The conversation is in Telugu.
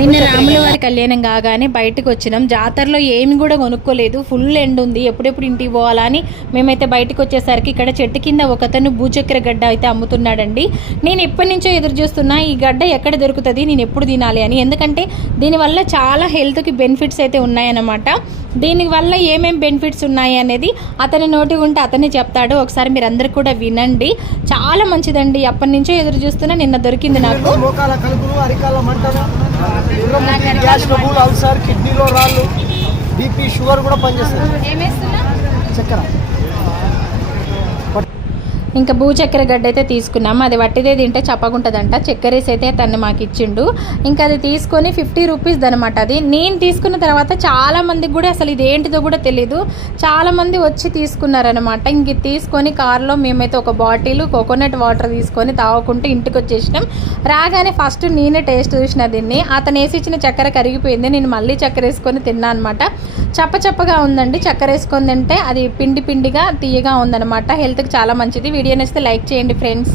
నిన్న రాముల వారి కళ్యాణం కాగానే బయటకు వచ్చినాం. జాతరలో ఏమి కూడా కొనుక్కోలేదు, ఫుల్ ఎండ్ ఉంది. ఎప్పుడెప్పుడు ఇంటికి పోవాలని మేమైతే బయటకు వచ్చేసరికి ఇక్కడ చెట్టు కింద ఒకతను భూచక్ర గడ్డ అయితే అమ్ముతున్నాడండి. నేను ఎప్పటి నుంచో ఎదురు చూస్తున్నా ఈ గడ్డ ఎక్కడ దొరుకుతుంది, నేను ఎప్పుడు తినాలి అని. ఎందుకంటే దీనివల్ల చాలా హెల్త్కి బెనిఫిట్స్ అయితే ఉన్నాయన్నమాట. దీనివల్ల ఏమేమి బెనిఫిట్స్ ఉన్నాయి అనేది అతని నోటి ఉంటే అతనే చెప్తాడు. ఒకసారి మీరు అందరు కూడా వినండి, చాలా మంచిదండి. అప్పటి నుంచో ఎదురు చూస్తున్నా, నిన్న దొరికింది నాకు. కిడ్నీలో రాళ్ళు, బీపీ, షుగర్ కూడా పనిచేస్తుంది. చక్కెర ఇంకా భూచక్కెర గడ్డ అయితే తీసుకున్నాము. అది వట్టిదే తింటే చప్పగుంటుందంట. చక్కెరేసి అయితే తను మాకు ఇచ్చిండు. ఇంకా అది తీసుకొని 50 రూపీస్ అనమాట. అది నేను తీసుకున్న తర్వాత చాలా మందికి కూడా అసలు ఇది ఏంటిదో కూడా తెలీదు. చాలా మంది వచ్చి తీసుకున్నారనమాట. ఇంక తీసుకొని కారులో మేమైతే ఒక బాటిల్ కోకోనట్ వాటర్ తీసుకొని తాగుకుంటూ ఇంటికి వచ్చేసినాం. రాగానే ఫస్ట్ నేనే టేస్ట్ చూసిన దీన్ని. అతను వేసి ఇచ్చిన చక్కెర కరిగిపోయింది. నేను మళ్ళీ చక్కెర వేసుకొని తిన్నా అనమాట. చప్పగా ఉందండి. చక్కెర వేసుకొని తింటే అది పిండిగా తీయగా ఉందనమాట. హెల్త్కి చాలా మంచిది. వీడియో నచ్చితే లైక్ చేయండి ఫ్రెండ్స్.